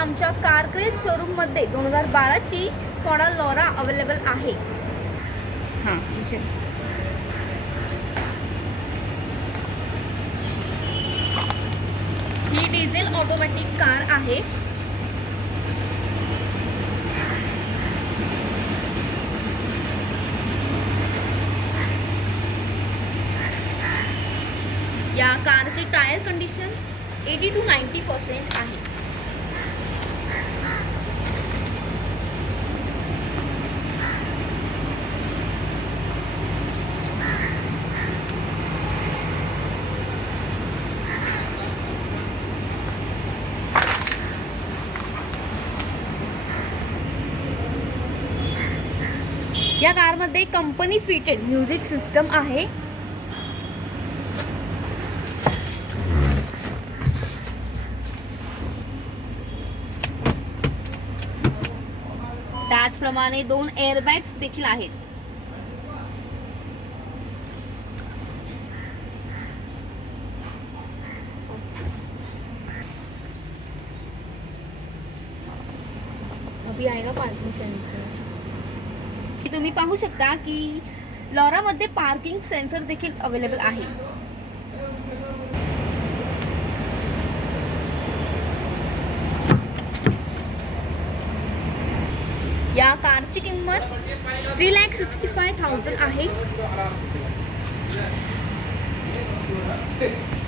आमच्या कारक्रेज शोरूम मध्ये 2012 ची स्कोडा लोरा अवेलेबल आहे। हां ही डिझेल ऑटोमॅटिक कार आहे। या कारची टायर कंडिशन 80 to 90% आहे। या कारमध्ये कंपनी फिटेड म्युझिक सिस्टम आहे। त्याचप्रमाणे 2 एअरबॅग्स देखील आहेत। अभी आएगा पार्किंग सेंसर। तुम्ही पाहू शकता की लोरा मध्ये पार्किंग सेन्सर देखील अवेलेबल आहे। या कारची किंमत 3,65,000 आहे।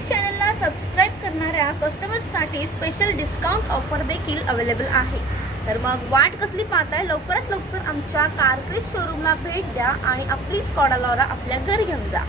चॅनलला सबस्क्राइब करणाऱ्या कस्टमर्ससाठी स्पेशल डिस्काउंट ऑफर देखील अवेलेबल आहे। तर मग वाट कसली पाहताय, लवकरात लवकर आमच्या कारक्रेज शोरूमला भेट द्या आणि आपली स्कोडा लोरा आपल्या घरी घेऊन जा।